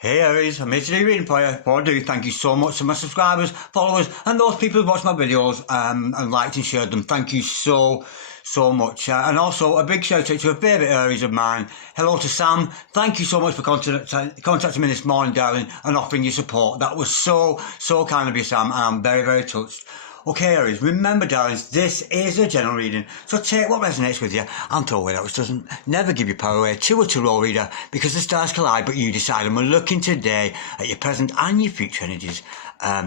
Hey Aries, I'm here to do reading for you. Before I do, thank you so much to my subscribers, followers and those people who watch my videos and liked and shared them. Thank you so much. And also a big shout out to a favourite Aries of mine. Hello to Sam. Thank you so much for contacting me this morning, darling, and offering your support. That was so kind of you, Sam, and I'm very touched. Okay, Aries, remember, darlings, this is a general reading, so take what resonates with you and throw away that which doesn't. Never give your power away to a tarot reader, because the stars collide, but you decide. And we're looking today at your present and your future energies,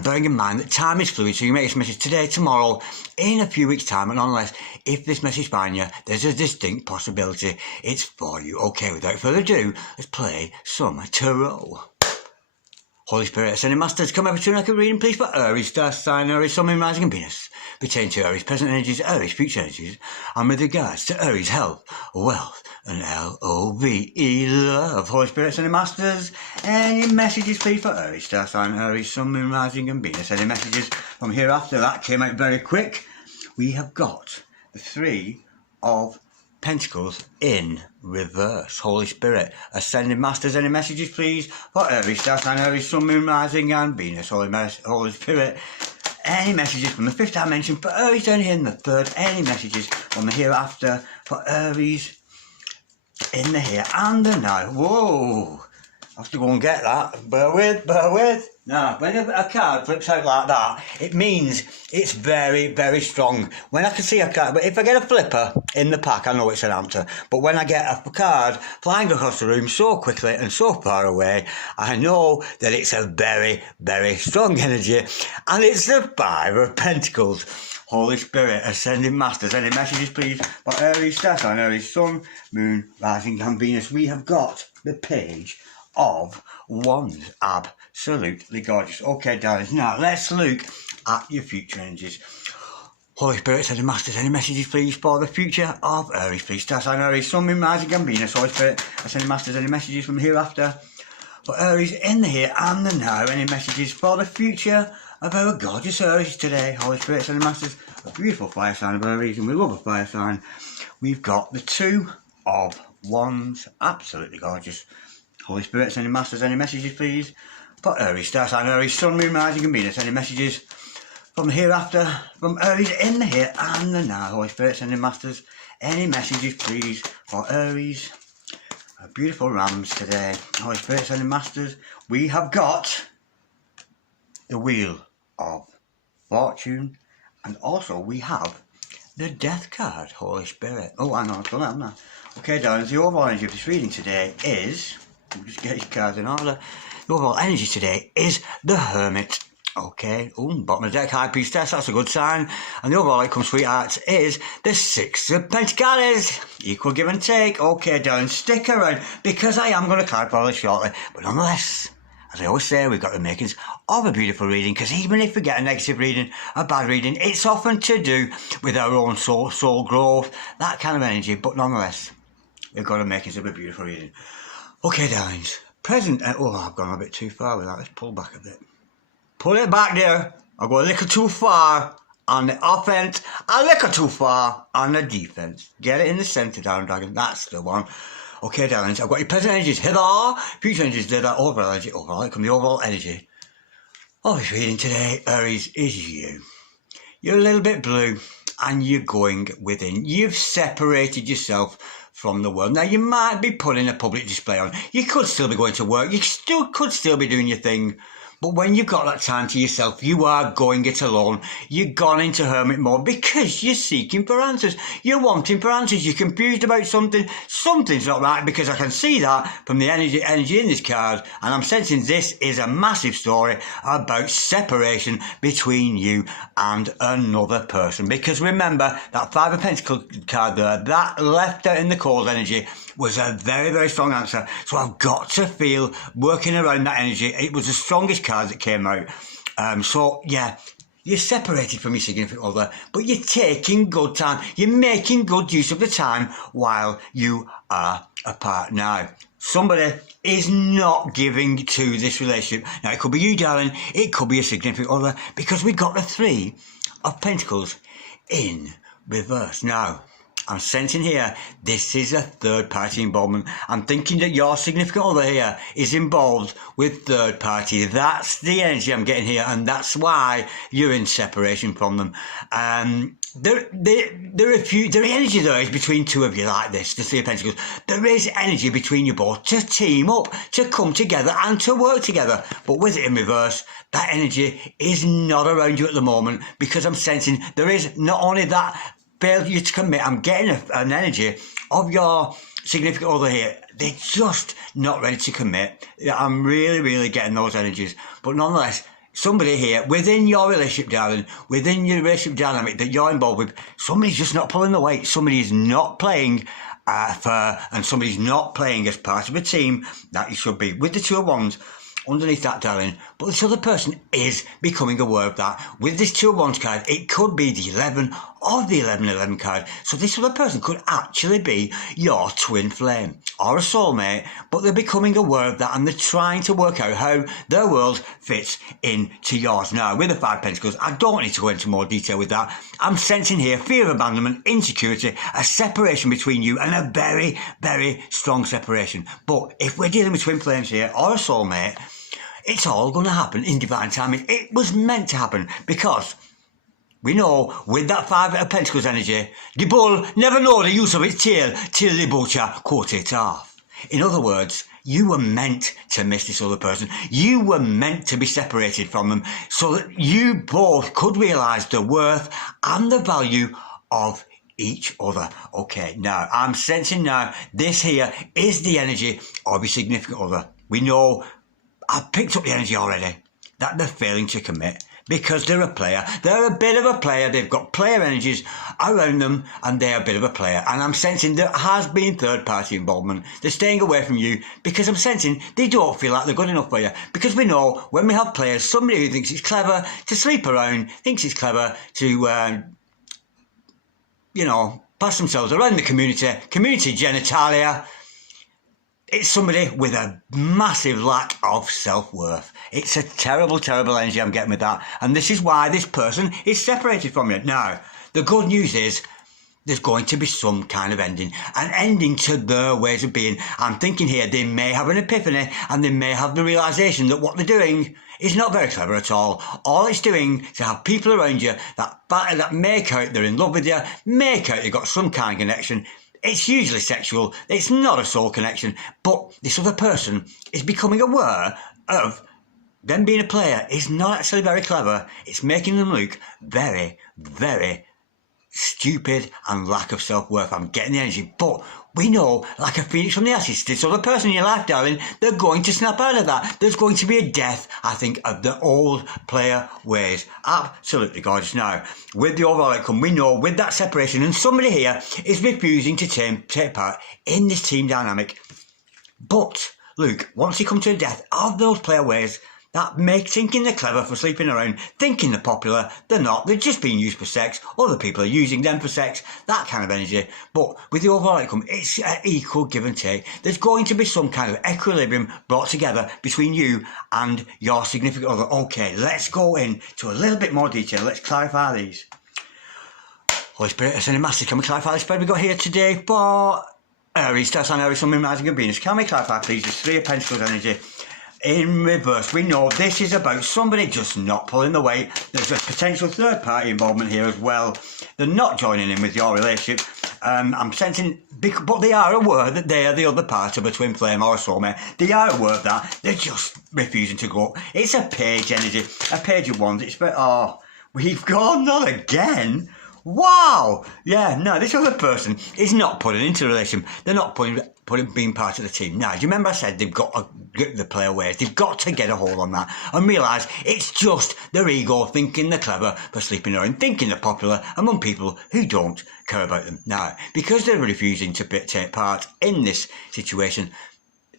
bearing in mind that time is fluid, so you make this message today, tomorrow, in a few weeks' time, and nonetheless, if this message finds you, there's a distinct possibility it's for you. Okay, without further ado, let's play some tarot. Holy Spirit, Ascending Masters, come over to like a reading, please, for Aries, star sign, Aries, Sun, Moon, Rising and Venus. Pertain to Aries, present energies, Aries, future energies, and with regards to Aries, health, wealth, and L-O-V-E, love. Holy Spirit, Ascending Masters, any messages, please, for Aries, star sign, Aries, Sun, Moon, Rising and Venus. Any messages from hereafter? That came out very quick. We have got the Three of Pentacles in reverse. Holy Spirit, Ascending Masters, any messages please for Aries, star sign, Aries, Sun, Moon, Rising and Venus. Holy Spirit, any messages from the fifth dimension for Aries down here in the third. Any messages from the hereafter for Aries in the here and the now. Whoa, I have to go and get that. Bear with. Now, when a card flips out like that, it means it's very strong. When I can see a card, but if I get a flipper in the pack, I know it's an answer. But when I get a card flying across the room so quickly and so far away, I know that it's a very strong energy. And it's the Five of Pentacles. Holy Spirit, Ascending Masters, any messages please for Aries, star sign, Aries, Sun, Moon, Rising and Venus. We have got the Page of Wands. Absolutely gorgeous. Okay, darlings, now let's look at your future energies. Holy Spirit, Ascending Masters, any messages please for the future of Aries, please? Star sign, Aries, Sun, Moon, Rising and Venus. Holy Spirit, Ascending Masters, any messages from hereafter for Aries in the here and the now? Any messages for the future of our gorgeous Aries today? Holy Spirit, Ascending Masters, a beautiful fire sign of Aries, and we love a fire sign. We've got the Two of Wands, absolutely gorgeous. Holy Spirit, Ascending Masters, any messages please for Aries, star sign, Aries, Sun, Moon, Rising and Venus. Any messages from the hereafter, from Aries in the here and the now? Holy Spirit, Ascending Masters, any messages please for Aries, our beautiful rams today? Holy Spirit, Ascending Masters, we have got the Wheel of Fortune, and also we have the Death card. Holy Spirit, oh I know, I've done that, haven't I? Okay, darlings, the overall energy of this reading today is, we'll just get your cards in order. The overall energy today is the Hermit. Okay, bottom of the deck, High Priestess, that's a good sign. And the overall outcome, sweethearts, is the Six of Pentacles. Equal give and take. Okay, darling, stick around, because I am going to clarify this shortly. But nonetheless, as I always say, we've got the makings of a beautiful reading, because even if we get a negative reading, a bad reading, it's often to do with our own soul growth, that kind of energy. But nonetheless, we've got the makings of a beautiful reading. Okay, darlings. Present, oh, I've gone a bit too far with that. Let's pull back a bit. Pull it back there. I'll go a little too far on the offense, a little too far on the defense. Get it in the centre, darling dragon. That's the one. Okay, darlings, I've got your present energies hither, future energies thither, overall energy, overall outcome. The overall energy of this reading today, Aries, is you. You're a little bit blue, and you're going within. You've separated yourself from the world. Now, you might be putting a public display on. You could still be going to work. You could still be doing your thing. But when you've got that time to yourself, you are going it alone. You've gone into hermit mode because you're seeking for answers. You're wanting for answers. You're confused about something. Something's not right, because I can see that from the energy in this card. And I'm sensing this is a massive story about separation between you and another person. Because remember, that Five of Pentacles card there, that left out in the cold energy, was a very strong answer. So I've got to feel, working around that energy, it was the strongest card that came out. So yeah, you're separated from your significant other, but you're taking good time. You're making good use of the time while you are apart. Now, somebody is not giving to this relationship. Now, it could be you, darling. It could be a significant other, because we've got the Three of Pentacles in reverse. Now, I'm sensing here, this is a third party involvement. I'm thinking that your significant other here is involved with third party. That's the energy I'm getting here, and that's why you're in separation from them. There energy there is between two of you like this, the Three of Pentacles. There is energy between you both to team up, to come together and to work together. But with it in reverse, that energy is not around you at the moment, because I'm sensing there is not only that failure to commit, I'm getting an energy of your significant other here. They're just not ready to commit. I'm really, really getting those energies. But nonetheless, somebody here within your relationship, darling, within your relationship dynamic that you're involved with, somebody's just not pulling the weight. Somebody's not playing fair, and somebody's not playing as part of a team that you should be. With the Two of Wands underneath that, darling, but this other person is becoming aware of that. With this Two of Wands card, it could be the 11 or the 11-11 card. So this other person could actually be your twin flame or a soulmate, but they're becoming aware of that, and they're trying to work out how their world fits into yours. Now, with the Five of Pentacles, I don't need to go into more detail with that. I'm sensing here fear of abandonment, insecurity, a separation between you, and a very, very strong separation. But if we're dealing with twin flames here or a soulmate, it's all going to happen in divine timing. It was meant to happen, because we know with that Five of Pentacles energy, the bull never know the use of its tail till the butcher cut it off. In other words, you were meant to miss this other person. You were meant to be separated from them so that you both could realise the worth and the value of each other. Okay, now I'm sensing now this here is the energy of your significant other. We know, I've picked up the energy already, that they're failing to commit because they're a player. They're a bit of a player. They've got player energies around them, and they're a bit of a player. And I'm sensing there has been third-party involvement. They're staying away from you because I'm sensing they don't feel like they're good enough for you. Because we know when we have players, somebody who thinks it's clever to sleep around, thinks it's clever to, pass themselves around the community genitalia. It's somebody with a massive lack of self-worth. It's a terrible, terrible energy I'm getting with that. And this is why this person is separated from you. Now, the good news is there's going to be some kind of ending. An ending to their ways of being. I'm thinking here they may have an epiphany, and they may have the realisation that what they're doing is not very clever at all. All it's doing is to have people around you that make out they're in love with you, make out you've got some kind of connection. It's usually sexual, it's not a soul connection, but this other person is becoming aware of them being a player is not actually very clever. It's making them look very, very stupid and lack of self-worth. I'm getting the energy, but we know, like a phoenix from the ashes, this other person in your life, darling, they're going to snap out of that. There's going to be a death, I think, of the old player ways. Absolutely gorgeous. Now, with the overall outcome, we know with that separation, and somebody here is refusing to take part in this team dynamic. But, look, once you come to the death of those player ways, that makes thinking they're clever for sleeping around, thinking they're popular, they're not, they're just being used for sex, other people are using them for sex, that kind of energy. But with the overall outcome, it's an equal give and take. There's going to be some kind of equilibrium brought together between you and your significant other. Okay, let's go into a little bit more detail, let's clarify these. Holy Spirit, it's any master, can we clarify the spread we got here today for Aries, Star sign Aries, Sun, Moon, Rising and Venus? Can we clarify please the Three of Pentacles energy? In reverse, we know this is about somebody just not pulling the weight. There's a potential third-party involvement here as well. They're not joining in with your relationship. I'm sensing, but they are aware that they are the other part of a twin flame or a soulmate. They are aware of that. They're just refusing to go up. It's a page energy, a page of wands. It's we've gone on again. Wow! Yeah, no, this other person is not putting into a relationship. They're not being part of the team. Now, do you remember I said they've got to get the player ways? They've got to get a hold on that and realise it's just their ego thinking they're clever for sleeping around, thinking they're popular among people who don't care about them. Now, because they're refusing to take part in this situation,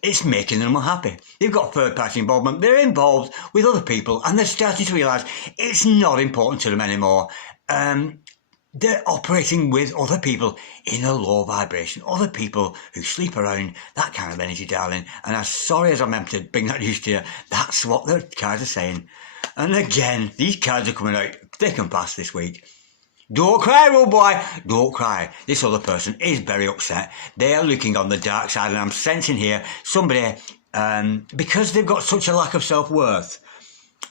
it's making them unhappy. They've got third-party involvement. They're involved with other people, and they're starting to realise it's not important to them anymore. They're operating with other people in a low vibration, other people who sleep around, that kind of energy, darling. And as sorry as I'm to bring that news to you, that's what the cards are saying. And again, these cards are coming out thick and fast this week. Don't cry, rude boy. Don't cry. This other person is very upset. They are looking on the dark side, and I'm sensing here somebody, because they've got such a lack of self-worth,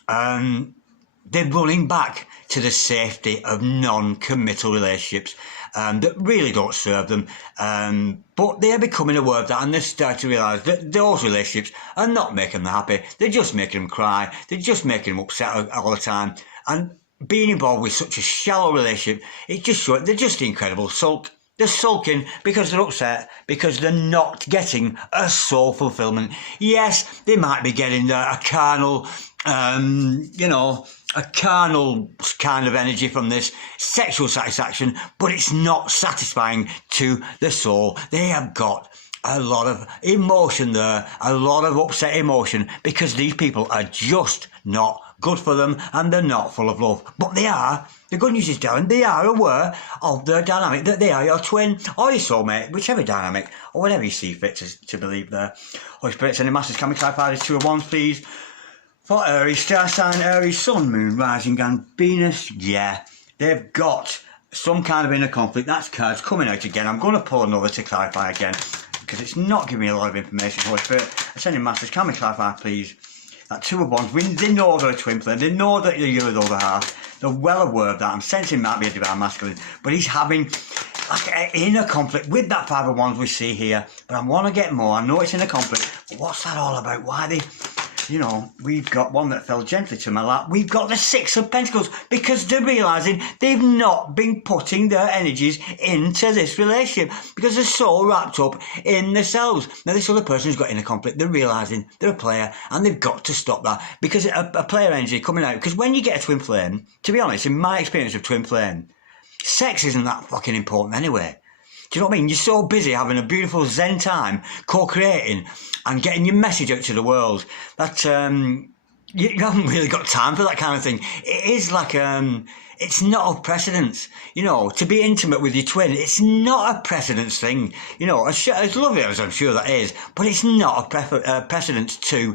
they're running back to the safety of non-committal relationships that really don't serve them. But they are becoming aware of that, and they start to realise that those relationships are not making them happy. They're just making them cry. They're just making them upset all the time. And being involved with such a shallow relationship, it just shows they're just incredible sulk. They're sulking because they're upset, because they're not getting a soul fulfillment. Yes, they might be getting a carnal, a carnal kind of energy from this sexual satisfaction, but it's not satisfying to the soul. They have got a lot of emotion there, a lot of upset emotion, because these people are just not good for them, and they're not full of love. But they are. The good news is, darling, they are aware of their dynamic, that they are your twin or your soulmate, whichever dynamic or whatever you see fit to believe there. Holy Spirit, sending masters, can we clarify this 2 of Wands, please? For Aries, star sign Aries, sun, moon, rising, and Venus. Yeah, they've got some kind of inner conflict. That's cards coming out again. I'm going to pull another to clarify again, because it's not giving me a lot of information. Holy Spirit, sending masters, can we clarify, please? That 2 of Wands, they know they're a twin flame. They know that you're the other half. They're well aware of that. I'm sensing might be a divine masculine, but he's having like an inner conflict with that 5 of Wands we see here. But I want to get more. I know it's inner conflict, but what's that all about? Why they... we've got one that fell gently to my lap. We've got the 6 of Pentacles, because they're realising they've not been putting their energies into this relationship, because they're so wrapped up in themselves. Now, this other person's got inner conflict. They're realising they're a player, and they've got to stop that, because a player energy coming out. Because when you get a twin flame, to be honest, in my experience of twin flame, sex isn't that fucking important anyway. Do you know what I mean? You're so busy having a beautiful zen time, co-creating and getting your message out to the world that you haven't really got time for that kind of thing. It is like, it's not of precedence. To be intimate with your twin, it's not a precedence thing. As lovely as I'm sure that is, but it's not a precedence to...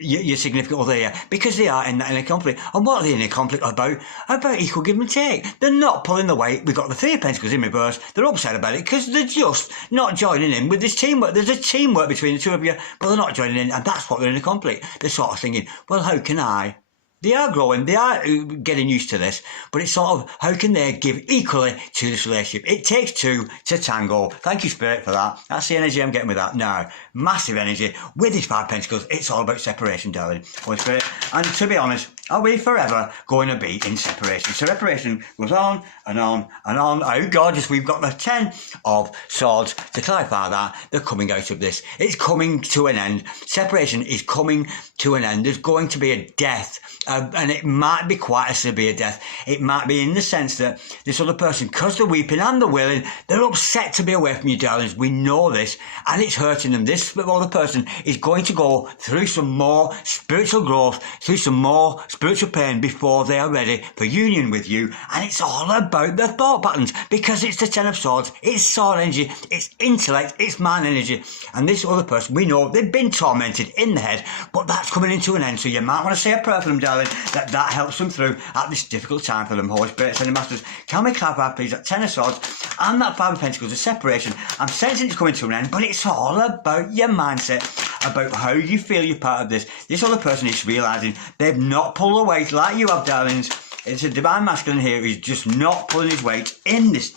your significant other here, because they are in that inner conflict. And what are they in a conflict about? About equal give and take. They're not pulling the weight. We've got the 3 of Pentacles in reverse. They're upset about it because they're just not joining in with this teamwork. There's a teamwork between the 2 of you, but they're not joining in, and that's what they're in a conflict. They're sort of thinking, well, how can I? They are growing, they are getting used to this, but it's sort of, how can they give equally to this relationship? It takes 2 to tango. Thank you, Spirit, for that. That's the energy I'm getting with that now. Massive energy. With this 5 of Pentacles, it's all about separation, darling. Holy Spirit. And to be honest, are we forever going to be in separation? So separation goes on and on and on. How gorgeous. We've got the 10 of Swords to clarify that. They're coming out of this. It's coming to an end. Separation is coming to an end. There's going to be a death. And it might be quite a severe death. It might be in the sense that this other person, because they're weeping and they're wailing, they're upset to be away from you, darlings. We know this, and it's hurting them. This other person is going to go through some more spiritual growth, through some more spiritual pain before they are ready for union with you. And it's all about their thought patterns, because it's the 10 of Swords, it's sword energy, it's intellect, it's mind energy. And this other person, we know they've been tormented in the head, but that's coming into an end. So you might want to say a prayer for them, darling, that helps them through at this difficult time for them. Holy Spirit, sending masters, can we clarify, please, that 10 of Swords and that 5 of Pentacles, the separation? I'm sensing it's coming to an end, but it's all about your mindset, about how you feel you're part of this. This other person is realising they've not pulled the weight like you have, darlings. It's a divine masculine here who's just not pulling his weight in this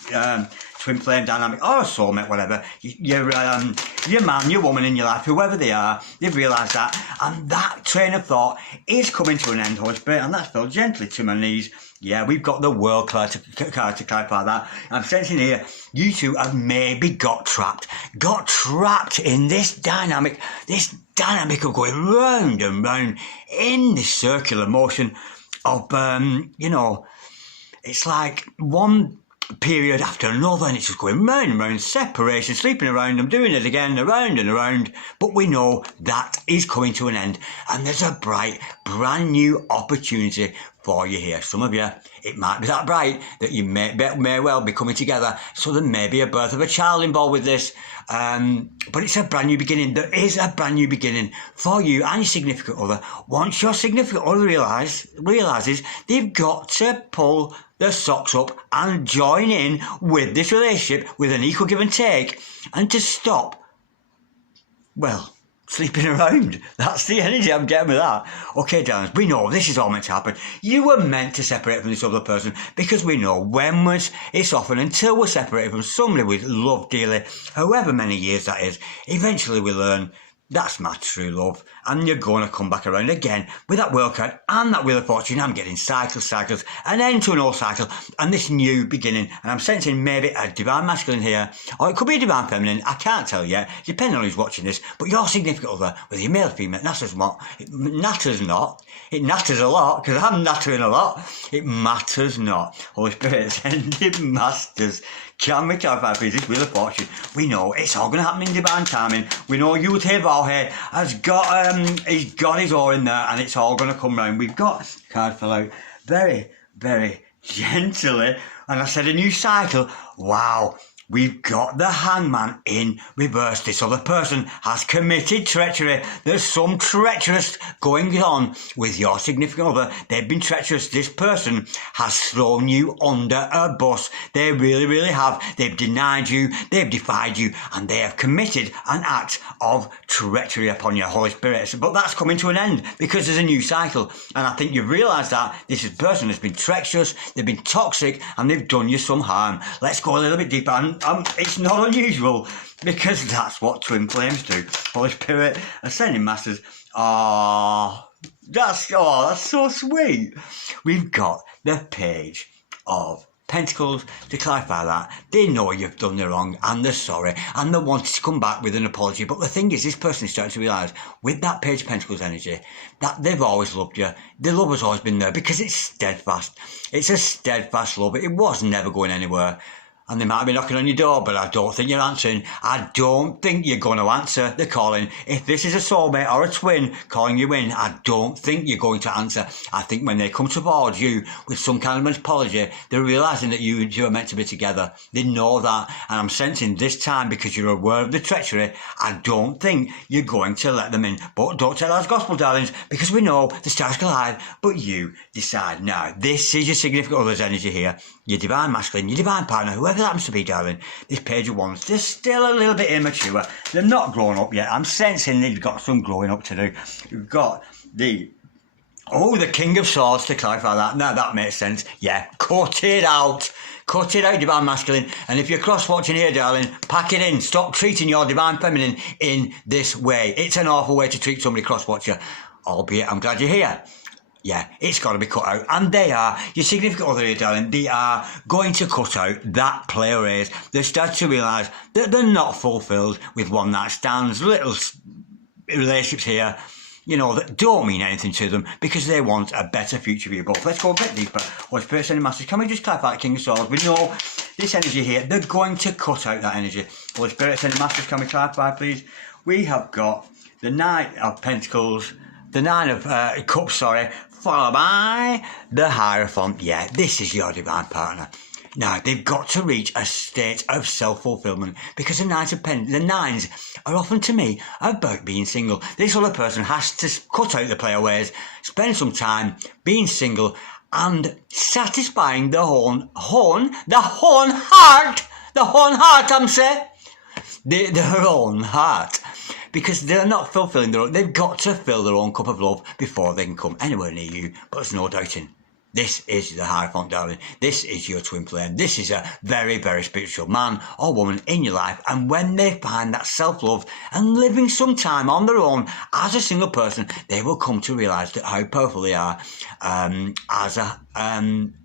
twin flame dynamic, or a soulmate, whatever. Your man, your woman in your life, whoever they are, they've realised that. And that train of thought is coming to an end, Holy Spirit, and that's fell gently to my knees. Yeah, we've got the world card to clarify that. I'm sensing here, you 2 have maybe got trapped in this dynamic of going round and round in this circular motion of, it's like one period after another, and it's just going round and round, separation, sleeping around them, doing it again, around and around. But we know that is coming to an end, and there's a bright, brand new opportunity for you here. Some of you, it might be that bright that you may well be coming together, so there may be a birth of a child involved with this, but it's a brand new beginning. There is a brand new beginning for you and your significant other. Once your significant other realises they've got to pull their socks up and join in with this relationship with an equal give and take, and to stop, well, sleeping around. That's the energy I'm getting with that. Okay, darlings, we know this is all meant to happen. You were meant to separate from this other person, because we know when it's often until we're separated from somebody we love dearly, however many years that is, eventually we learn that's my true love, and you're going to come back around again with that World card and that Wheel of Fortune. I'm getting cycles, an end to an old cycle, and this new beginning. And I'm sensing maybe a divine masculine here, or it could be a divine feminine. I can't tell yet, depending on who's watching this. But your significant other, whether you're male or female, it matters not. It matters a lot, because I'm nattering a lot. It matters not. Holy Spirit, ascended masters. Can we clarify, please, this Wheel of Fortune? We know it's all going to happen in divine timing. We know Youth here, Valhay has got he's got his oar in there, and it's all going to come round. We've got the card fell out very, very gently, and I said a new cycle. Wow. We've got the Hangman in reverse. This other person has committed treachery. There's some treacherous going on with your significant other. They've been treacherous. This person has thrown you under a bus. They really, really have. They've denied you. They've defied you. And they have committed an act of treachery upon your Holy Spirit. But that's coming to an end, because there's a new cycle. And I think you've realised that this person has been treacherous. They've been toxic, and they've done you some harm. Let's go a little bit deeper. And it's not unusual, because that's what twin flames do. Holy Spirit, Ascending Masters. That's so sweet. We've got the Page of Pentacles. To clarify that, they know you've done the wrong, and they're sorry, and they wanted to come back with an apology. But the thing is, this person is starting to realise, with that Page of Pentacles energy, that they've always loved you. The love has always been there, because it's steadfast. It's a steadfast love. It was never going anywhere. And they might be knocking on your door, but I don't think you're answering. I don't think you're going to answer the calling. If this is a soulmate or a twin calling you in, I don't think you're going to answer. I think when they come towards you with some kind of an apology, they're realising that you are meant to be together. They know that. And I'm sensing this time, because you're aware of the treachery, I don't think you're going to let them in. But don't tell us gospel, darlings, because we know the stars collide, but you decide. Now, this is your significant other's energy here. Your divine masculine, your divine partner, whoever that happens to be, darling. This Page of Wands, they're still a little bit immature. They're not grown up yet. I'm sensing they've got some growing up to do. You've got the King of Swords, to clarify that. Now that makes sense. Yeah, cut it out. Cut it out, divine masculine. And if you're cross-watching here, darling, pack it in. Stop treating your divine feminine in this way. It's an awful way to treat somebody cross-watcher. Albeit, I'm glad you're here. Yeah, it's got to be cut out. And they are, your significant other here, darling, they are going to cut out that play or Aries. They start to realise that they're not fulfilled with one night stands, little relationships here, you know, that don't mean anything to them, because they want a better future for you both. Let's go a bit deeper. What Spirit Sending Masters? Can we just clarify the King of Swords? We know this energy here, they're going to cut out that energy. What Spirit Sending Masters, can we clarify, please? We have got the Knight of Pentacles, the Nine of Cups, followed by the Hierophant. Yeah, this is your divine partner. Now, they've got to reach a state of self-fulfillment, because the nines are often, to me, about being single. This other person has to cut out the playaways, spend some time being single, and satisfying the horn heart, I'm saying, their own heart. Because they're not fulfilling their own, they've got to fill their own cup of love before they can come anywhere near you. But there's no doubting, this is the Hierophant, darling. This is your twin flame. This is a very, very spiritual man or woman in your life. And when they find that self-love and living some time on their own as a single person, they will come to realise that how powerful they are as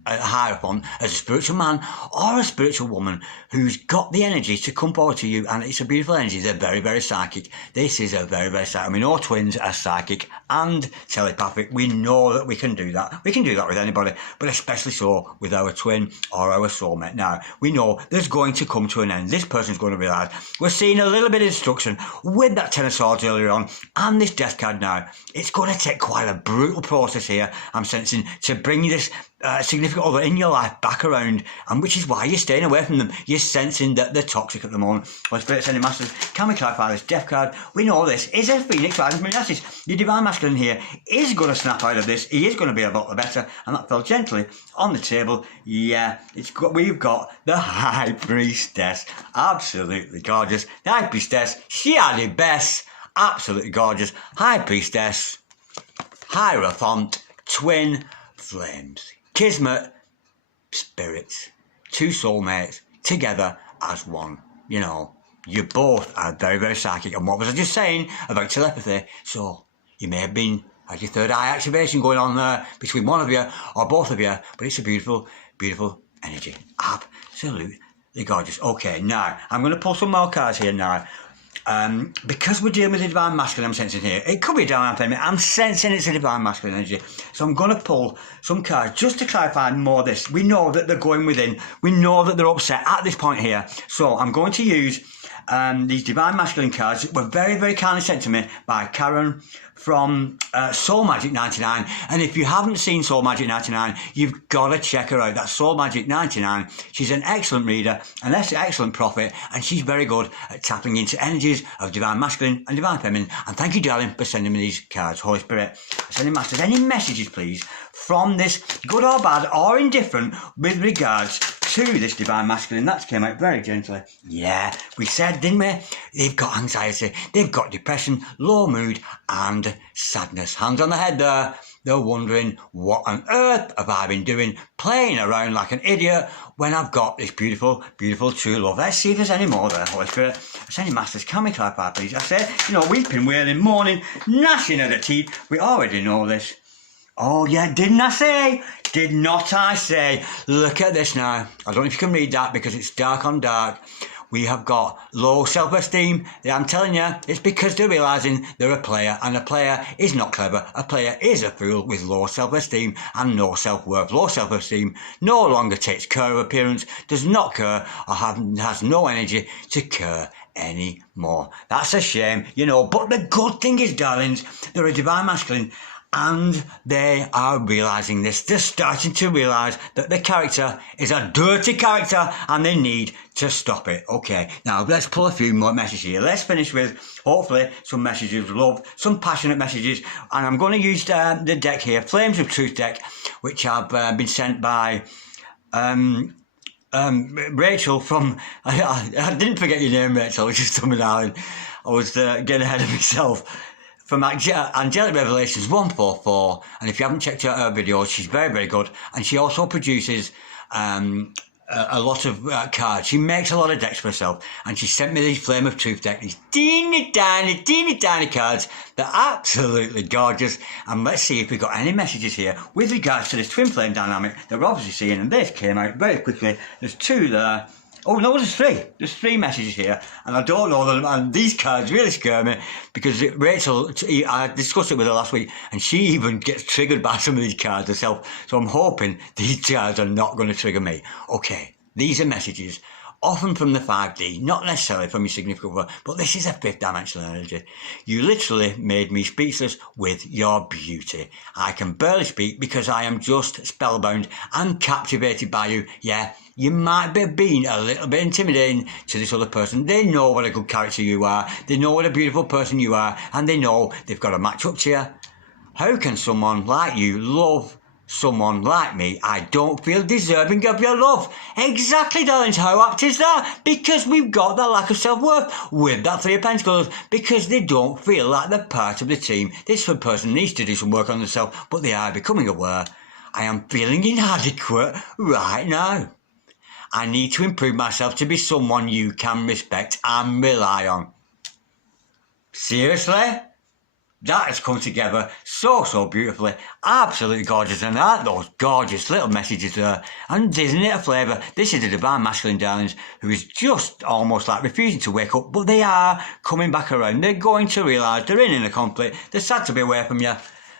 Hierophant as a spiritual man or a spiritual woman who's got the energy to come forward to you, and it's a beautiful energy. They're very, very psychic. This is a very, very psychic. We know twins are psychic and telepathic. We know that we can do that. We can do that with anybody, but especially so with our twin or our soulmate. Now, we know there's going to come to an end. This person's going to realise. We're seeing a little bit of destruction with that Ten of Swords earlier on and this Death card now. It's going to take quite a brutal process here, I'm sensing, to bring this significant other in your life back around, and which is why you're staying away from them. You're sensing that they're toxic at the moment. Well, Spirit Sending Masters, can we clarify this Death card? We know this is a Phoenix rising from Aries. Your Divine Masculine here is going to snap out of this. He is going to be about the better, and that fell gently on the table. Yeah, we've got the High Priestess. Absolutely gorgeous. The High Priestess, she had it best. Absolutely gorgeous. High Priestess, Hierophant, twin flames. Kismet, spirits, two soulmates, together as one. You know, you both are very, very psychic. And what was I just saying about telepathy? So, you may have been, had your third eye activation going on there between one of you or both of you, but it's a beautiful, beautiful energy. Absolutely gorgeous. Okay, now, I'm going to pull some more cards here now. Because we're dealing with the Divine Masculine, I'm sensing here, it could be a Divine Feminine, I'm sensing it's a Divine Masculine energy. So I'm going to pull some cards just to clarify more of this. We know that they're going within, we know that they're upset at this point here. So I'm going to use these Divine Masculine cards that were very, very kindly sent to me by Karen from Soul Magic 99. And if you haven't seen Soul Magic 99, you've got to check her out. That's Soul Magic 99. She's an excellent reader, an excellent prophet, and she's very good at tapping into energies of Divine Masculine and Divine Feminine. And thank you, darling, for sending me these cards. Holy Spirit, Sending Masters, any messages, please, from this, good or bad or indifferent, with regards to this Divine Masculine? That came out very gently. Yeah, we said, didn't we? They've got anxiety, they've got depression, low mood and sadness. Hands on the head there. They're wondering, what on earth have I been doing, playing around like an idiot when I've got this beautiful, beautiful true love? Let's see if there's any more there, Holy Spirit. Sending Masters, can we clarify, please? I said, you know, weeping, wailing, mourning, gnashing of the teeth. We already know this. Oh, yeah, didn't I say? Did not I say? Look at this now. I don't know if you can read that because it's dark on dark. We have got low self-esteem. I'm telling you, it's because they're realising they're a player, and a player is not clever. A player is a fool with low self-esteem and no self-worth. Low self-esteem no longer takes care of appearance, does not care, or has no energy to care anymore. That's a shame, you know. But the good thing is, darlings, they're a Divine Masculine, and they are realising this. They're starting to realise that the character is a dirty character and they need to stop it. Okay, now let's pull a few more messages here. Let's finish with, hopefully, some messages of love, some passionate messages. And I'm going to use the deck here, Flames of Truth deck, which have been sent by Rachel from, I didn't forget your name, Rachel, which is something I was getting ahead of myself. From Angelic Revelations 144, and if you haven't checked out her videos, she's very, very good, and she also produces a lot of cards. She makes a lot of decks for herself, and she sent me these Flame of Truth deck, these teeny tiny cards. They're absolutely gorgeous, and let's see if we've got any messages here with regards to this twin flame dynamic that we're obviously seeing, and this came out very quickly. There's two there. Oh, no, there's three. There's three messages here, and I don't know them, and these cards really scare me, because Rachel, I discussed it with her last week, and she even gets triggered by some of these cards herself, so I'm hoping these cards are not going to trigger me. Okay, these are messages, often from the 5D, not necessarily from your significant other, but this is a fifth dimensional energy. You literally made me speechless with your beauty. I can barely speak because I am just spellbound and captivated by you. Yeah, you might be being a little bit intimidating to this other person. They know what a good character you are. They know what a beautiful person you are. And they know they've got to match up to you. How can someone like you love someone like me? I don't feel deserving of your love. Exactly, darlings. How apt is that? Because we've got that lack of self-worth with that Three of Pentacles. Because they don't feel like they're part of the team. This person needs to do some work on themselves, but they are becoming aware. I am feeling inadequate right now. I need to improve myself to be someone you can respect and rely on. Seriously? that has come together so beautifully. Absolutely gorgeous. And aren't those gorgeous little messages there? And isn't it a flavour? This is the Divine Masculine, darlings, who is just almost like refusing to wake up, but they are coming back around. They're going to realise they're in a conflict. They're sad to be away from you.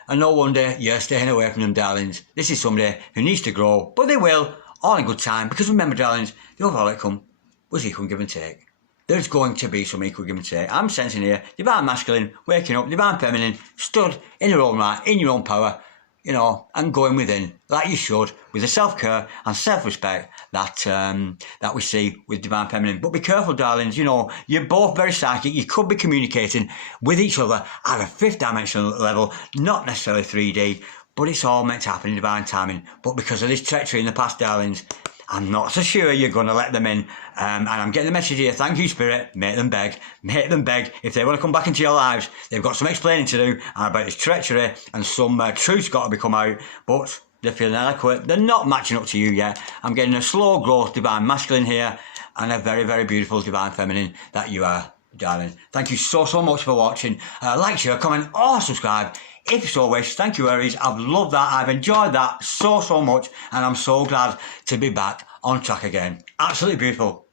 And no wonder you're staying away from them, darlings. This is somebody who needs to grow, but they will, all in good time. Because remember, darlings, the overall outcome was equal give and take. There's going to be some equal give and take. I'm sensing here, Divine Masculine, waking up, Divine Feminine, stood in your own right, in your own power, you know, and going within, like you should, with the self-care and self-respect that we see with Divine Feminine. But be careful, darlings, you know, you're both very psychic. You could be communicating with each other at a fifth dimensional level, not necessarily 3D, but it's all meant to happen in divine timing. But because of this treachery in the past, darlings, I'm not so sure you're going to let them in. And I'm getting the message here, thank you, Spirit, make them beg. Make them beg. If they want to come back into your lives, they've got some explaining to do about this treachery, and some truth's got to be come out. But they're feeling adequate. They're not matching up to you yet. I'm getting a slow growth Divine Masculine here, and a very beautiful Divine Feminine that you are, darling. Thank you so much for watching. Like, share, comment, or subscribe if you so wish. Thank you, Aries. I've loved that. I've enjoyed that so much, and I'm so glad to be back on track again. Absolutely beautiful.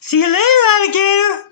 See you later, alligator.